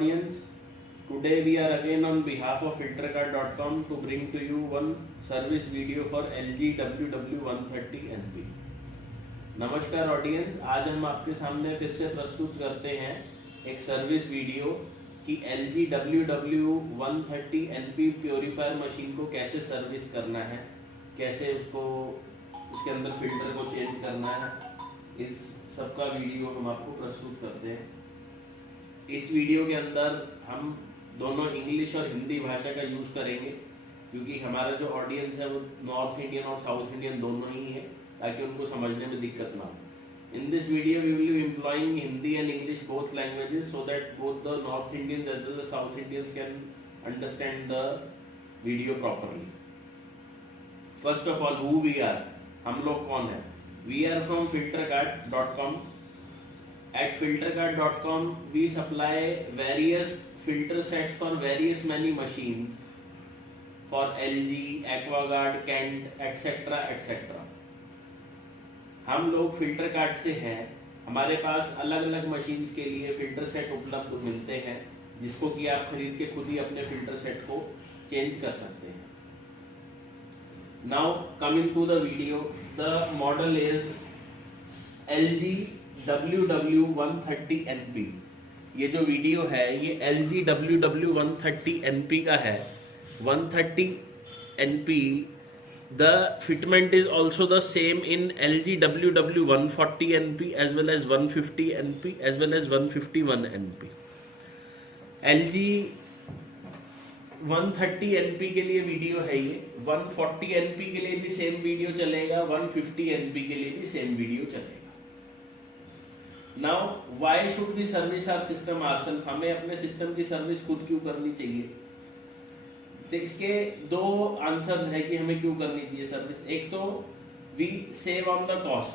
Audience, today we are again on behalf of filtercard.com to bring to you one service video for LG WW130NP। नमस्कार audience, आज हम आपके सामने फिर से प्रस्तुत करते हैं एक सर्विस वीडियो कि LG WW130NP प्योरीफायर मशीन को कैसे सर्विस करना है, कैसे उसके अंदर फिल्टर को चेंज करना है, इस सबका वीडियो हम आपको प्रस्तुत करते हैं। इस वीडियो के अंदर हम दोनों इंग्लिश और हिंदी भाषा का यूज़ करेंगे क्योंकि हमारा जो ऑडियंस है वो नॉर्थ इंडियन और साउथ इंडियन दोनों ही है, ताकि उनको समझने में दिक्कत ना हो। In this video we will be employing Hindi and English both languages so that both the north Indians as well as south Indians can understand the video properly. First of all, who we are, हम लोग कौन है। We are from filtercard.com. At filtercard.com we supply various filter sets for various many machines for LG, Aquaguard, Kent, etc. etc. हम लोग filtercard से हैं, हमारे पास अलग अलग मशीन्स के लिए फिल्टर सेट उपलब्ध मिलते हैं जिसको कि आप खरीद के खुद ही अपने फिल्टर सेट को चेंज कर सकते हैं। Now coming to the video, the model is LG WW130NP। ये जो वीडियो है ये LG WW130NP का है। 130NP, the fitment is also the same in LG WW140NP as well as 150NP as well as 151NP। LG 130NP के लिए video है ये, 140NP के लिए भी सेम वीडियो चलेगा, 150NP के लिए भी सेम वीडियो चलेगा। Now, why should we service our system ourselves? हमें अपने सिस्टम की सर्विस खुद क्यों करनी चाहिए? तो इसके दो आंसर है कि हमें क्यों करनी चाहिए सर्विस। एक तो we save on the cost।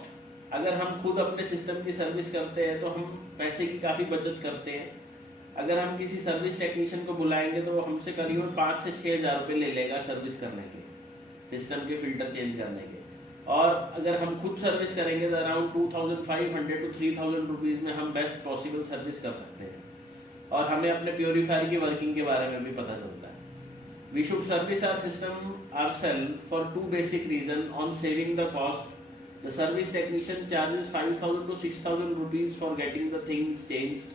अगर हम खुद अपने सिस्टम की सर्विस करते हैं तो हम पैसे की काफ़ी बचत करते हैं। अगर हम किसी सर्विस टेक्नीशियन को बुलाएंगे तो वो हमसे करीबन 5 से 6 हज़ार रुपये ले लेगा सर्विस करने के, सिस्टम के फिल्टर चेंज करने के। और अगर हम खुद सर्विस करेंगे तो अराउंड 2500 to 3000 रुपीज़ में हम बेस्ट पॉसिबल सर्विस कर सकते हैं और हमें अपने प्योरीफायर की वर्किंग के बारे में भी पता चलता है। We should service our system ourselves for two basic reasons on saving the cost. The service technician charges 5000 to 6000 rupees for getting the things changed,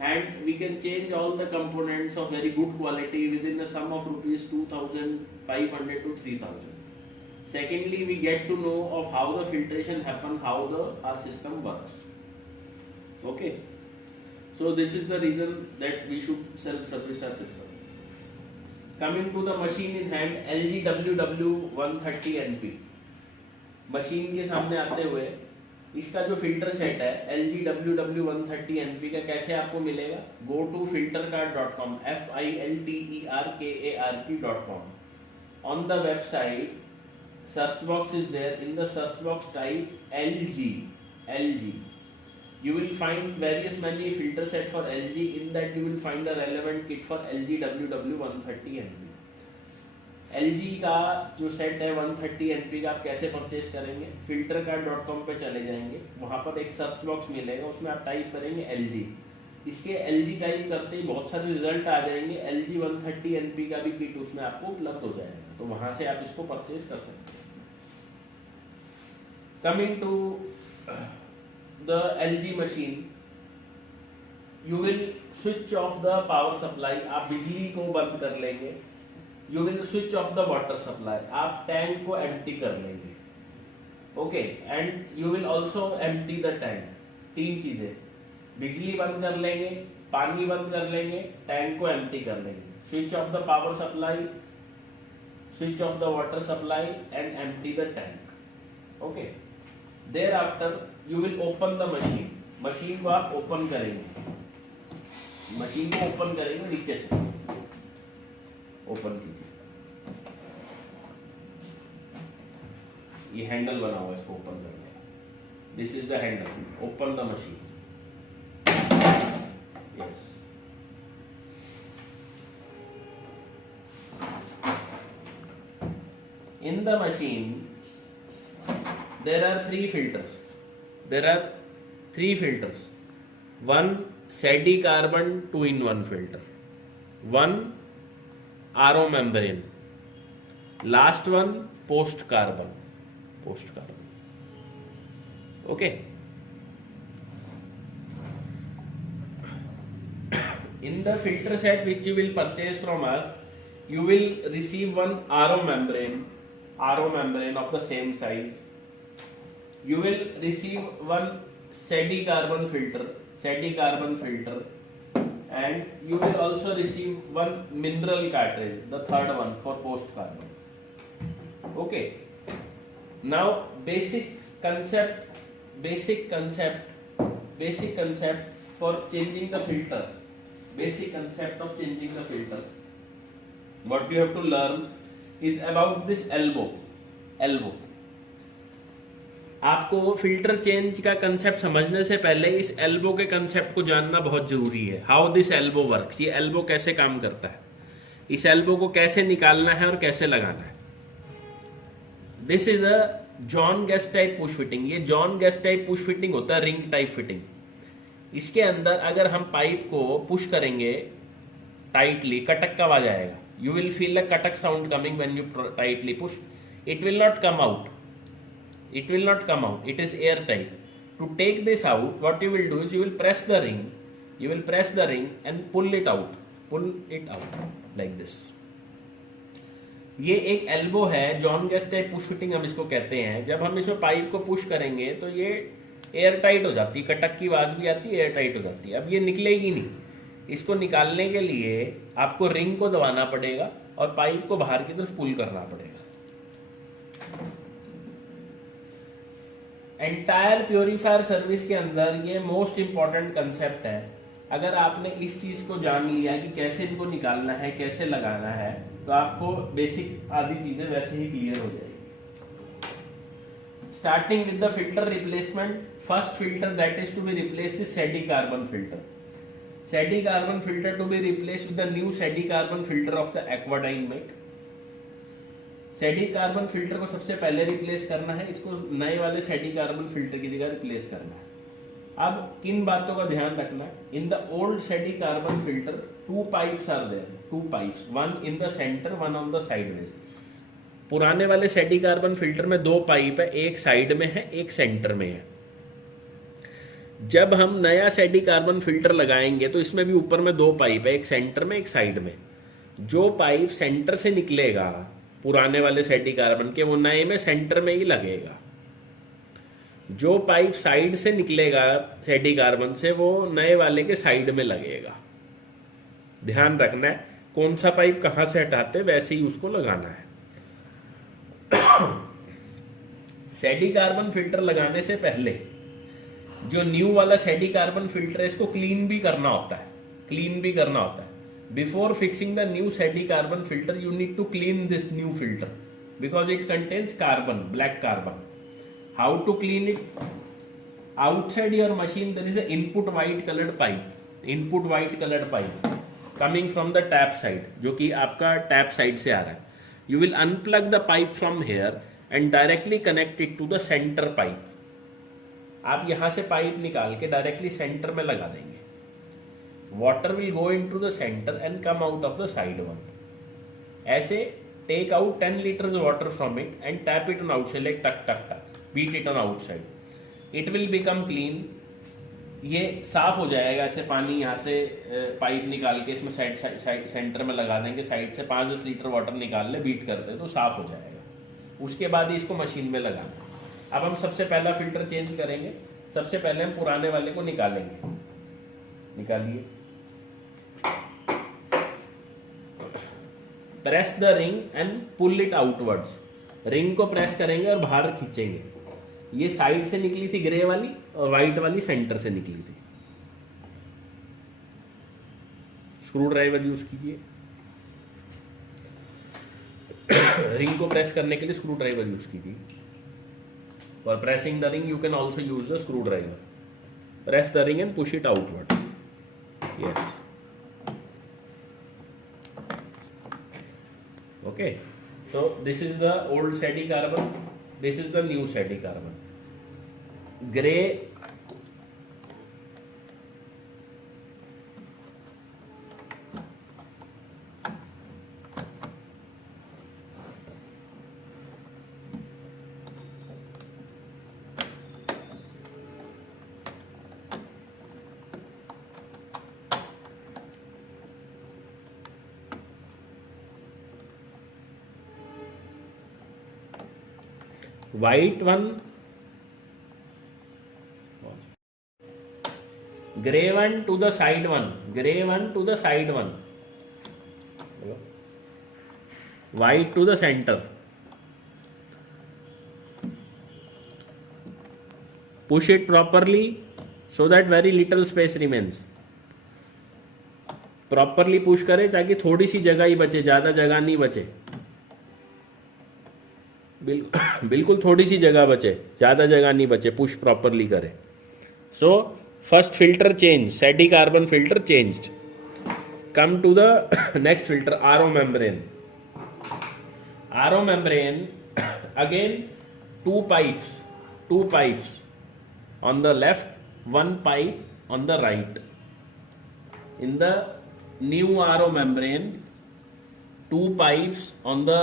and we can change all the components of very good quality within the sum of rupees 2500 to 3000. Secondly, we get to know of how the filtration happen, how our system works. Okay, so this is the reason that we should self-service our system. Coming to the machine in hand, LG WW130NP machine के सामने आते हुए इसका जो filter set है LG WW130NP का कैसे आपको मिलेगा। Go to filtercard.com, filtercard.com. On the website, search box is there. In the search box type LG. You will find various many filter set for LG. In that you will find a relevant kit for LG WW130NP. LG का जो set है 130NP का आप कैसे purchase करेंगे। filtercard.com पे चले जाएंगे, वहाँ पर एक सर्च बॉक्स मिलेगा, उसमें आप टाइप करेंगे LG। इसके LG टाइप करते ही बहुत सारे रिजल्ट आ जाएंगे। LG 130NP का भी किट उसमें आपको उपलब्ध हो जाएगा, तो वहाँ से आप इसको परचेज कर सकते हैं। Coming to the LG machine, you will switch off the power supply, आप बिजली को बंद कर लेंगे। You will switch off the water supply, आप टैंक को एम्प्टी कर लेंगे। Okay, and you will also empty the tank। तीन चीजें, बिजली बंद कर लेंगे, पानी बंद कर लेंगे, टैंक को एम्प्टी कर लेंगे। Switch off the power supply, switch off the water supply and empty the tank। Okay, thereafter you will open the machine। Machine को आप ओपन करेंगे, मशीन को ओपन करेंगे, नीचे से ओपन कीजिए। ये हैंडल बना हुआ है इसको ओपन करने का। This is the handle, open the machine. Yes, in the machine there are three filters. One SEDI carbon 2-in-1 filter, one RO membrane, last one post carbon. Okay. In the filter set which you will purchase from us, you will receive one RO membrane of the same size. You will receive one SEDI carbon filter, and you will also receive one mineral cartridge, the third one for post carbon. Okay. Now basic concept for changing the filter. Basic concept of changing the filter. What you have to learn is about this elbow. आपको filter change का concept समझने से पहले इस elbow के concept को जानना बहुत जरूरी है. हाउ दिस एल्बो वर्क्स, ये एल्बो कैसे काम करता है, इस एल्बो को कैसे निकालना है और कैसे लगाना है. This is a John Guest type push fitting. ये John Guest type push fitting होता है, रिंग टाइप फिटिंग. इसके अंदर अगर हम पाइप को पुश करेंगे टाइटली, कटक का आवाज आएगा. You will feel a Cuttack sound coming when you tightly push. It will not come out. It is airtight. To take this out, what you will do is you will press the ring and pull it out like this. ये एक elbow है, John Guest type push fitting हम इसको कहते हैं. जब हम इसमें पाइप को पुश करेंगे तो ये एयर टाइट हो जाती है, कटक की आवाज भी आती है, एयर टाइट हो जाती है. अब ये निकलेगी नहीं. इसको निकालने के लिए आपको रिंग को दबाना पड़ेगा और पाइप को बाहर की तरफ पुल करना पड़ेगा. एंटायर प्योरीफायर सर्विस के अंदर ये मोस्ट इंपॉर्टेंट कंसेप्ट है. अगर आपने इस चीज को जान लिया कि कैसे इनको निकालना है, कैसे लगाना है, तो आपको बेसिक आधी चीजें वैसे ही क्लियर हो जाएगी. Starting with the filter replacement. First filter that is to be replace is SEDI carbon filter. SEDI carbon filter to be replace with the new SEDI carbon filter of the Aquadyne make. SEDI carbon filter को सबसे पहले replace करना है. इसको नए वाले SEDI carbon filter की जगह रिप्लेस करना है. अब किन बातों का ध्यान रखना है. In the old SEDI carbon filter 2 pipes are there, 2 pipes, one in the centre, one on the sideways. पुराने वाले SEDI कार्बन फिल्टर में 2 पाइप है, एक साइड में है, एक सेंटर में है. जब हम नया SEDI कार्बन फिल्टर लगाएंगे तो इसमें भी ऊपर में 2 पाइप है, एक सेंटर में, एक साइड में. जो पाइप सेंटर से निकलेगा पुराने वाले SEDI कार्बन के, वो नए में सेंटर में ही लगेगा. जो पाइप साइड से निकलेगा SEDI कार्बन से, वो नए वाले के साइड में लगेगा. ध्यान रखना है कौन सा पाइप कहां से हटाते, वैसे ही उसको लगाना है. SEDI कार्बन फिल्टर लगाने से पहले जो न्यू वाला SEDI कार्बन फिल्टर है, इसको क्लीन भी करना होता है. Before fixing the new SEDI carbon filter, you need to clean this new filter because it contains carbon, black carbon. How to clean it? Outside your machine there is an input white colored pipe coming from the tap side, जो कि आपका tap side से आ रहा है. You will unplug the pipe from here and directly connect it to the center pipe. आप यहाँ से pipe निकाल के डायरेक्टली सेंटर में लगा देंगे. Water will go into the center and come out of the side one. ऐसे take out 10 liters water from it and tap it on outside like tuck. Beat it on outside. It will become clean. ये साफ हो जाएगा. ऐसे पानी यहाँ से pipe निकाल के इसमें साइड सेंटर में लगा देंगे. साइड से 5-10 लीटर वाटर निकाल ले, बीट करते तो साफ हो जाएगा. उसके बाद ही इसको मशीन में लगाना. अब हम सबसे पहला फिल्टर चेंज करेंगे. सबसे पहले हम पुराने वाले को निकालेंगे. निकालिए. Press the ring and pull it outwards. रिंग को प्रेस करेंगे और बाहर खींचेंगे. ये साइड से निकली थी ग्रे वाली और व्हाइट वाली सेंटर से निकली थी. स्क्रू ड्राइवर यूज कीजिए. रिंग को प्रेस करने के लिए स्क्रू ड्राइवर यूज कीजिए. और pressing the ring you can also use the screw driver. Press the ring and push it outward. Yes. Okay, so this is the old SEDI carbon, this is the new SEDI carbon. Gray white one, gray one to the side one, gray one to the side one, white to the center. Push it properly so that very little space remains. Properly push करें ताकि थोड़ी सी जगह ही बचे, ज्यादा जगह नहीं बचे, बिल्कुल थोड़ी सी जगह बचे, ज्यादा जगह नहीं बचे. पुश प्रॉपरली करें. So first filter change, SEDI carbon filter changed. Come to the next filter, RO membrane. RO membrane again two pipes on the left, one pipe on the right. In the new RO membrane, two pipes on the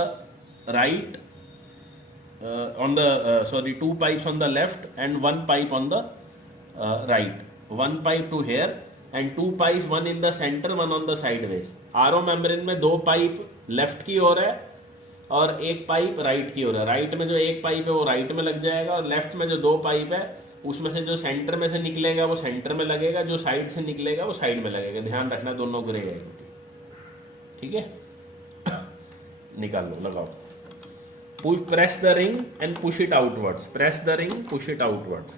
right, two pipes on the left and one pipe on the right. One pipe to here and two pipes, one in the center, one on the sideways. RO membrane में दो pipe left की ओर है और एक pipe right की ओर है. Right में जो एक पाइप है वो राइट में लग जाएगा और लेफ्ट में जो दो पाइप है उसमें से जो सेंटर में से निकलेगा वो सेंटर में लगेगा, जो साइड से निकलेगा वो साइड में लगेगा. ध्यान रखना दोनों ग्रे है. ठीक है, निकाल लो, लगाओ. Push, press the ring and push it outwards. Press the ring, push it outwards.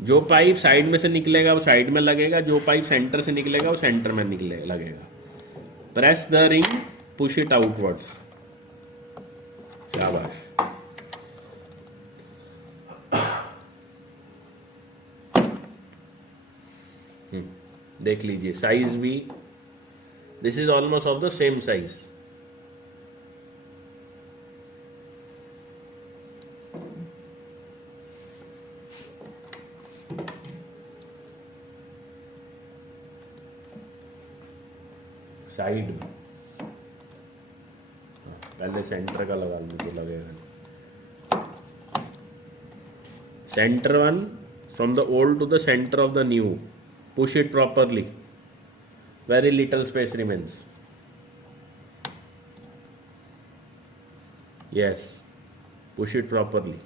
जो पाइप साइड में से निकलेगा वो साइड में लगेगा, जो पाइप सेंटर से निकलेगा वो सेंटर में लगेगा. Press the ring, push it outwards. शाबाश. देख लीजिए साइज भी, this is almost of the same size. Side में पहले सेंटर का लगा लीजिए, लगेगा. Centre one from the old to the centre of the new. Push it properly. Very little space remains. Yes. Push it properly.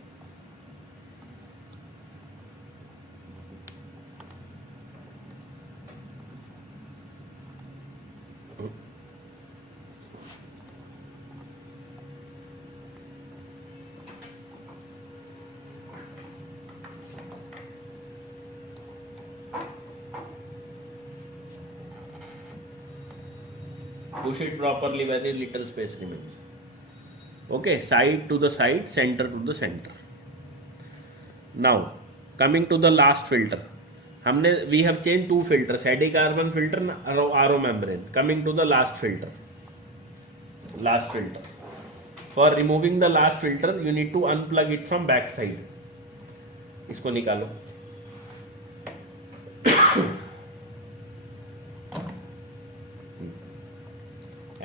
Push it properly, very little space remains. Okay, side to the side, center to the center. Now coming to the last filter, हमने we have changed two filters, eddy carbon filter and RO membrane. Coming to the last filter. For removing the last filter, you need to unplug it from back side. इसको निकालो.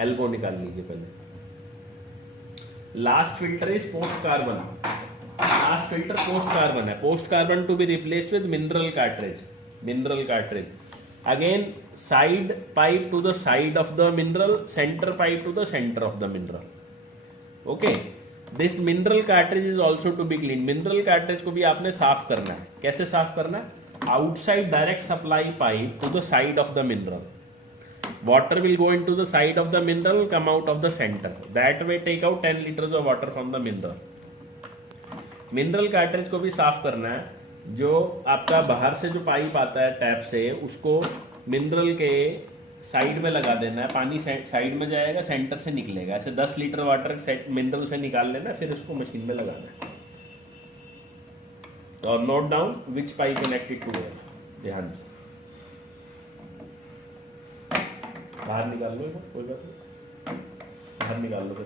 Elbow निकाल लीजिए पहले. Last filter is post carbon. Last filter post carbon है. Post carbon to be replaced with mineral cartridge. Again side pipe to the side of the mineral, centre pipe to the centre of the mineral. Okay, this mineral cartridge is also to be clean. Mineral cartridge को भी आपने साफ करना है. कैसे साफ करना है? Outside direct supply pipe to the side of the mineral. Water will go into the side of the mineral, come out of the center. That way take out 10 liters of water from the mineral. Mineral cartridge को भी साफ करना है. जो आपका बाहर से जो पाइप आता है टैप से, उसको मिनरल के साइड में लगा देना है. पानी साइड में जाएगा, सेंटर से निकलेगा. ऐसे 10 लीटर वाटर मिनरल से निकाल लेना, फिर उसको मशीन में लगाना है. और note down which pipe connected to where. ध्यान से बाहर निकाल लो. कोई बात नहीं, बाहर निकाल लो. फिर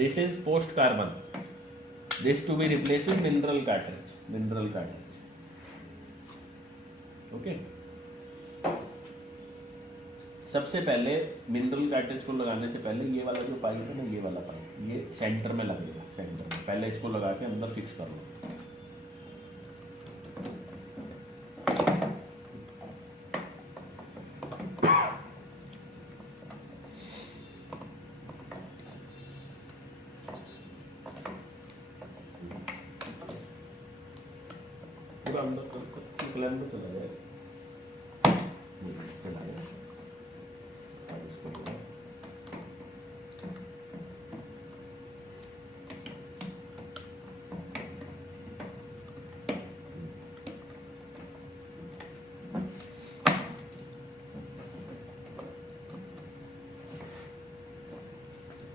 this is post carbon. This to be replaced with mineral cartridge. Okay. सबसे पहले मिनरल कार्ट्रिज को लगाने से पहले ये वाला जो पाइप है ना, ये वाला पाइप ये सेंटर में लगेगा। सेंटर में पहले इसको लगा के अंदर फिक्स कर लो। पूरा अंदर क्लैम में चला जाएगा, चला जाएगा।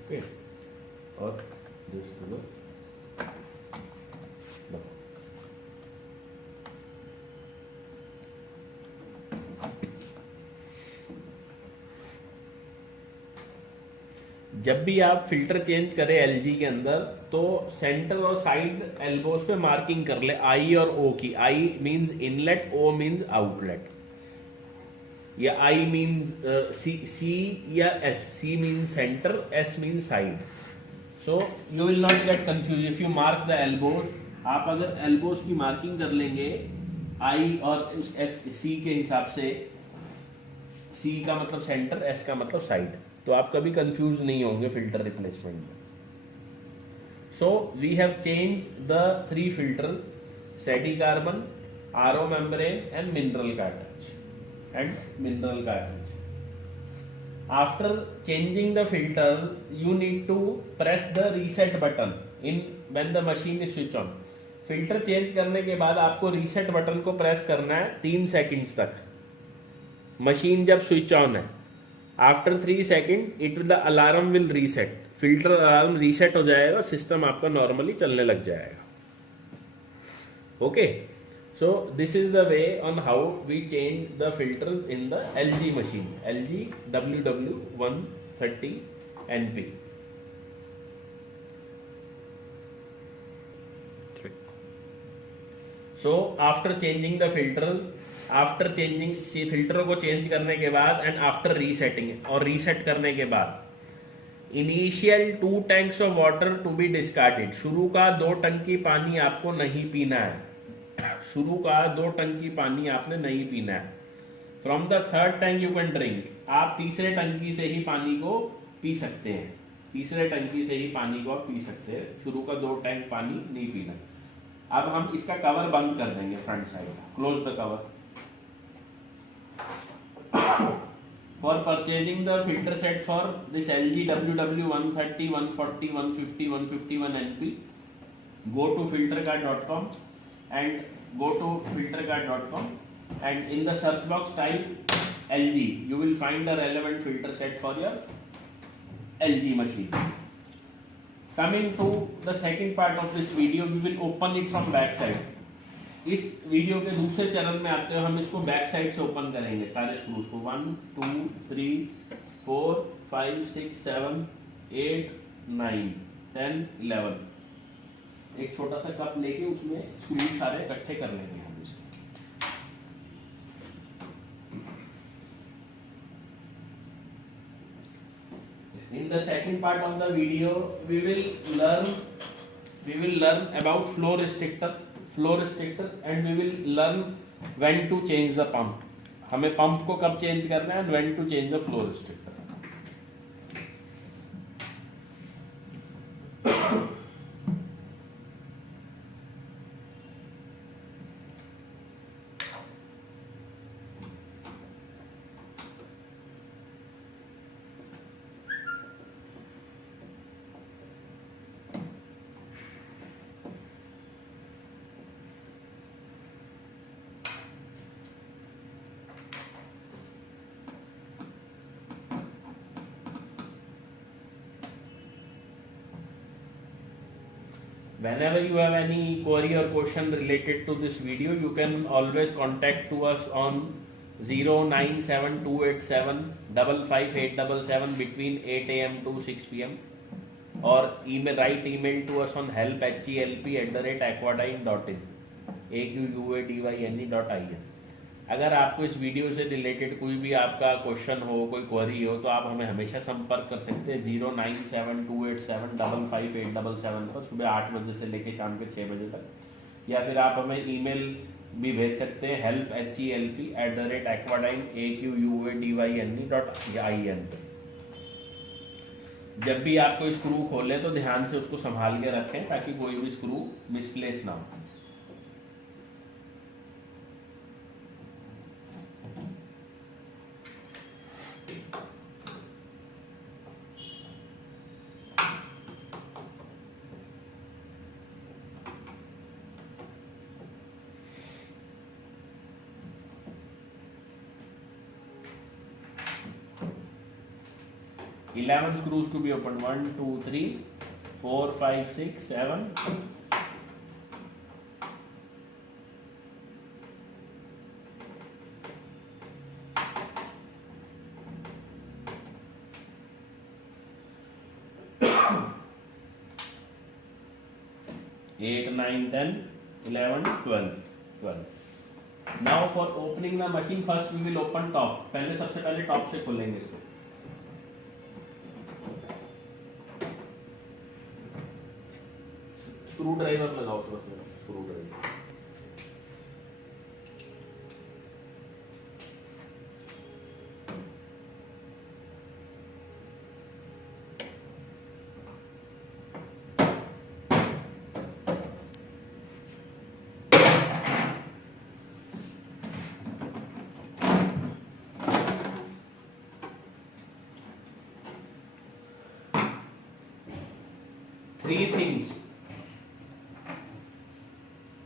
ओके, और दूसरा जब भी आप फिल्टर चेंज करें एलजी के अंदर तो सेंटर और साइड एल्बोस पे मार्किंग कर ले आई और ओ की। I means inlet, O means outlet, या आई मींस सी या S. C means centre, S means side. So you will not get confuse if you mark the elbows. आप अगर elbows की मार्किंग कर लेंगे आई और एस सी के हिसाब से, सी का मतलब सेंटर, एस का मतलब साइड, तो आप कभी कंफ्यूज नहीं होंगे फिल्टर रिप्लेसमेंट में। So we have change the 3 filter, sedi carbon, RO membrane and mineral cartridge. After changing the filter, you need to press the reset button in when the machine is switch on. Filter change करने के बाद आपको reset button को press करना है 3 seconds तक, machine जब switch on है। After 3 second it will the alarm will reset, filter alarm reset हो जाएगा, सिस्टम आपका नॉर्मली चलने लग जाएगा। Okay, so this is the way on how we change the filters in the LG machine, LG WW130 NP. So after changing the filter, after changing filter को change करने के बाद एंड आफ्टर रीसेटिंग, और reset करने के बाद initial 2 tanks of water to be discarded. शुरू का 2 टंकी पानी आपको नहीं पीना है, शुरू का 2 टंकी पानी आपने नहीं पीना है। From the 3rd tank you can drink, आप तीसरे टंकी से ही पानी को पी सकते हैं, तीसरे टंकी से ही पानी को आप पी सकते हैं, शुरू का 2 टैंक पानी नहीं पीना। अब हम इसका कवर बंद कर देंगे, front side, close the cover. For purchasing the filter set for this LG WW130, 140, 150, 151 NP, go to filtercard.com and go to filtercard.com and in the search box type LG. You will find the relevant filter set for your LG machine. Coming to the second part of this video, we will open it from back side. इस video के दूसरे चरण में आते हुए हम इसको back side से ओपन करेंगे सारे स्क्रूज को। 1 2 3 4 5 6 7 8 9 10 11। एक छोटा सा कप लेके उसमें स्क्रू सारे इकट्ठे कर लेंगे हम इसको। In the second part of the video, we will learn about flow restrictor, and we will learn when to change the pump. हमें पंप को कब चेंज करना है, and when to change the flow restrictor. Whenever you have any query or question related to this video, you can always contact to us on 09728755877 between 8 AM to 6 PM, or write email to us on help@help@aquadyne.in, aquadyne.in. अगर आपको इस video से related कोई भी आपका question हो, कोई query हो, तो आप हमें हमेशा संपर्क कर सकते हैं 0972875587 पर सुबह 8 बजे से लेकर शाम के 6 बजे तक, या फिर आप हमें ईमेल भी भेज सकते हैं help@aquadyn.in पे। जब भी आप कोई स्क्रू खोलें तो ध्यान से उसको संभाल के रखें ताकि कोई भी स्क्रू मिसप्लेस ना हो। Eleven screws to be opened. 1, 2, 3, 4, 5, 6, 7. Eight, 9, 10, 11, 12. Now for opening the machine, first we will open top. पहले सबसे पहले टॉप से खोलेंगे इसको। स्क्रू ड्राइवर लगाओ थोड़ा सा, screw driver.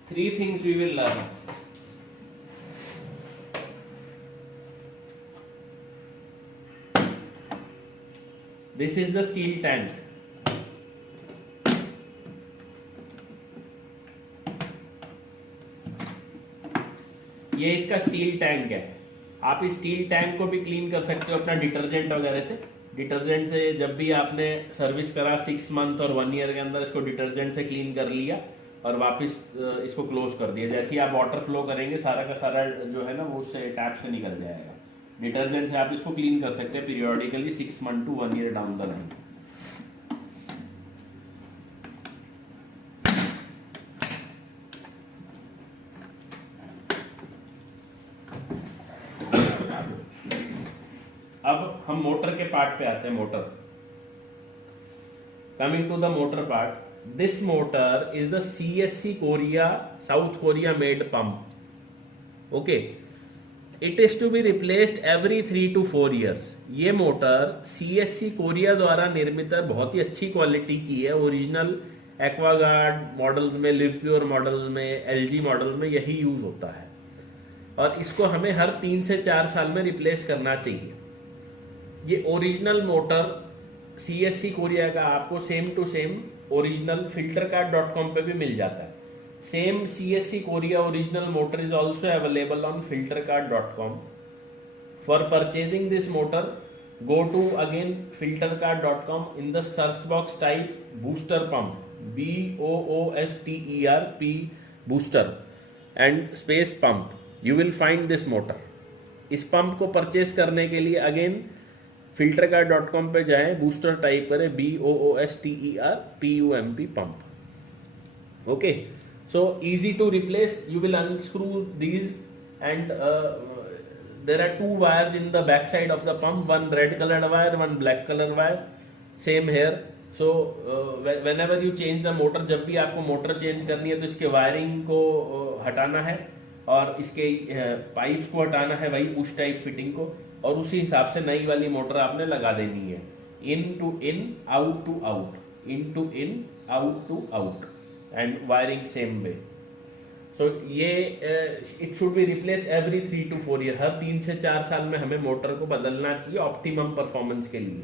Three things we will learn. This is the steel tank. ये इसका स्टील टैंक है। आप इस स्टील टैंक को भी क्लीन कर सकते हो अपना डिटर्जेंट वगैरह से। डिटर्जेंट से जब भी आपने सर्विस करा 6 मंथ और 1 ईयर के अंदर इसको डिटर्जेंट से क्लीन कर लिया और वापस इसको क्लोज कर दिया, जैसे ही आप वाटर फ्लो करेंगे सारा का सारा जो है ना वो उससे टैप से निकल जाएगा। डिटर्जेंट से आप इसको क्लीन कर सकते हैं periodically 6 month to 1 year down the line. अब हम मोटर के पार्ट पे आते हैं। Motor, coming to the motor part, this motor is the CSC Korea, South Korea made pump. Okay, it is to be replaced every 3 to 4 years. ये motor CSC Korea द्वारा निर्मित है, बहुत ही अच्छी क्वालिटी की है। ओरिजिनल एक्वागार्ड मॉडल्स में, live pure models में, LG मॉडल्स में यही यूज होता है और इसको हमें हर 3 से 4 साल में रिप्लेस करना चाहिए। ये ओरिजिनल मोटर CSC कोरिया का आपको same to same original filtercart.com पे भी मिल जाता है। Same CSC Korea original motor is also available on filtercart.com. For purchasing this motor go to again filtercart.com. in the search box type booster pump, BOOSTER P booster and space pump. You will find this motor. इस pump को purchase करने के लिए again filtercart.com पे जाएं, booster type करें, BOOSTER PUMP pump. Okay, so easy to replace. You will unscrew these and there are 2 wires in the back side of the pump, 1 red coloured wire, 1 black colour wire, same here. So whenever you change the motor, जब भी आपको motor change करनी है तो इसके wiring को हटाना है और इसके पाइप्स को हटाना है, वही पुश टाइप फिटिंग को, और उसी हिसाब से नई वाली मोटर आपने लगा देनी है। In to in, out to out, in to in, out to out, and wiring same way. So ये it should be replace every 3 to 4 year. हर 3 से 4 साल में हमें मोटर को बदलना चाहिए ऑप्टिमम परफॉर्मेंस के लिए।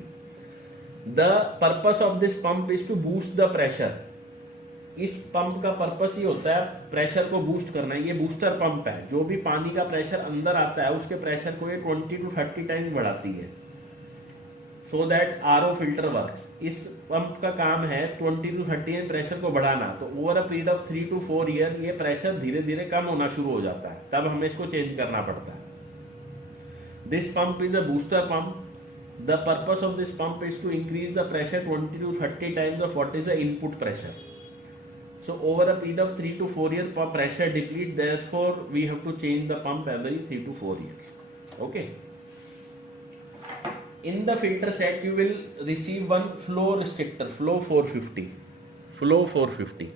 The purpose of this pump is to boost the pressure. इस पंप का पर्पस ये होता है प्रेशर को बूस्ट करना। ये बूस्टर पंप है, जो भी पानी का प्रेशर अंदर आता है उसके प्रेशर को ये 20 to 30 टाइम्स बढ़ाती है। So that RO filter works. इस पंप का काम है 20 to 30 प्रेशर को बढ़ाना, तो over a period of 3 to 4 year ये प्रेशर धीरे धीरे कम होना शुरू हो जाता है, तब हमें इसको चेंज करना पड़ता है। This pump is a booster pump. The purpose of this pump is to increase the pressure 20 to 30 times of what is the input pressure. So over a period of 3 to 4 years, pressure depletes. Therefore, we have to change the pump every 3 to 4 years. Okay. In the filter set, you will receive one flow restrictor, flow 450. Flow 450.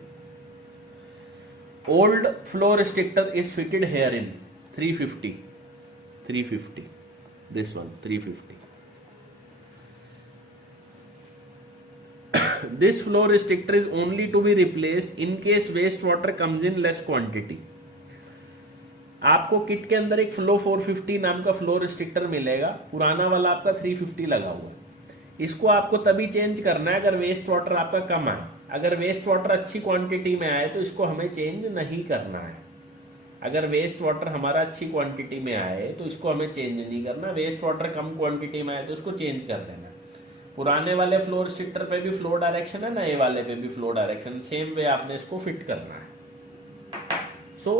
Old flow restrictor is fitted herein. 350. 350. This one 350. This flow restrictor is only to be replaced in case wastewater comes in less quantity. आपको kit के अंदर एक flow 450 नाम का flow रिस्ट्रिक्टर मिलेगा, पुराना वाला आपका 350 लगा हुआ है। इसको आपको तभी चेंज करना है अगर वेस्ट वाटर आपका कम आए। अगर वेस्ट वाटर अच्छी क्वांटिटी में आए तो इसको हमें चेंज नहीं करना है। अगर वेस्ट वाटर हमारा अच्छी क्वांटिटी में आए तो इसको हमें चेंज नहीं करना। वेस्ट वाटर कम क्वांटिटी में आए तो इसको चेंज कर देना। पुराने वाले फ्लो रिस्ट्रिक्टर पे भी फ्लो डायरेक्शन है, नए वाले पे भी फ्लो डायरेक्शन, सेम वे आपने इसको फिट करना है। So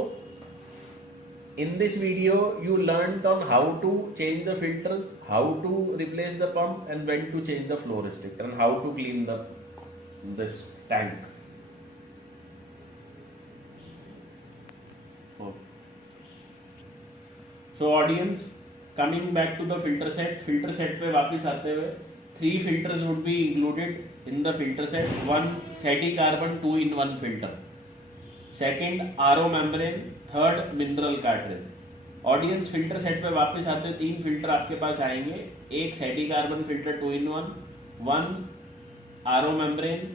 in this video you learn on how to change the filters, how to replace the pump and when to change the flow restrictor and how to clean this tank. So audience, coming back to the filter set पे वापस आते हुए, 3 filters would be included in the filter set. 1 SETI carbon 2-in-1 filter. Second RO membrane. Third mineral cartridge. Audience, filter set पे वापस आते हैं, 3 filter आपके पास आएंगे। एक SETI carbon filter 2-in-1, 1 RO membrane,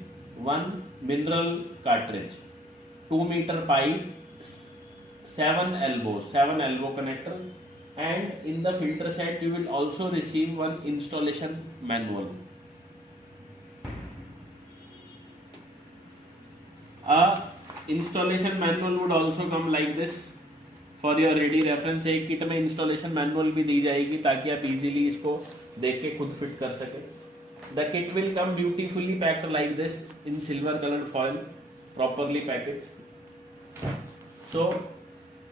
1 mineral cartridge, 2 meter pipe, 7 elbow connector. And in the filter set you will also receive one installation manual. A installation manual would also come like this for your ready reference. एक kit में installation manual भी दी जाएगी ताकि आप easily इसको देख के खुद फिट कर सके। The kit will come beautifully packed like this in silver colored foil, properly packaged. So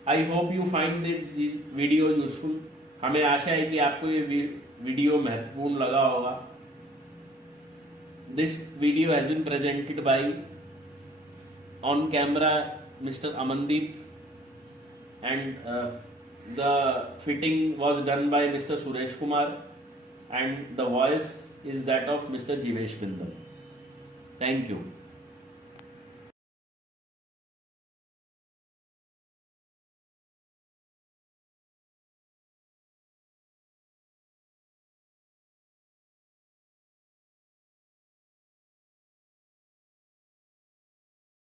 I hope you find this video useful. हमें आशा है कि आपको ये वीडियो महत्वपूर्ण लगा होगा। This video has been presented by on camera mister Amandeep and the fitting was done by mister Suresh Kumar and the voice is that of mister Jeevesh Bindal. Thank you.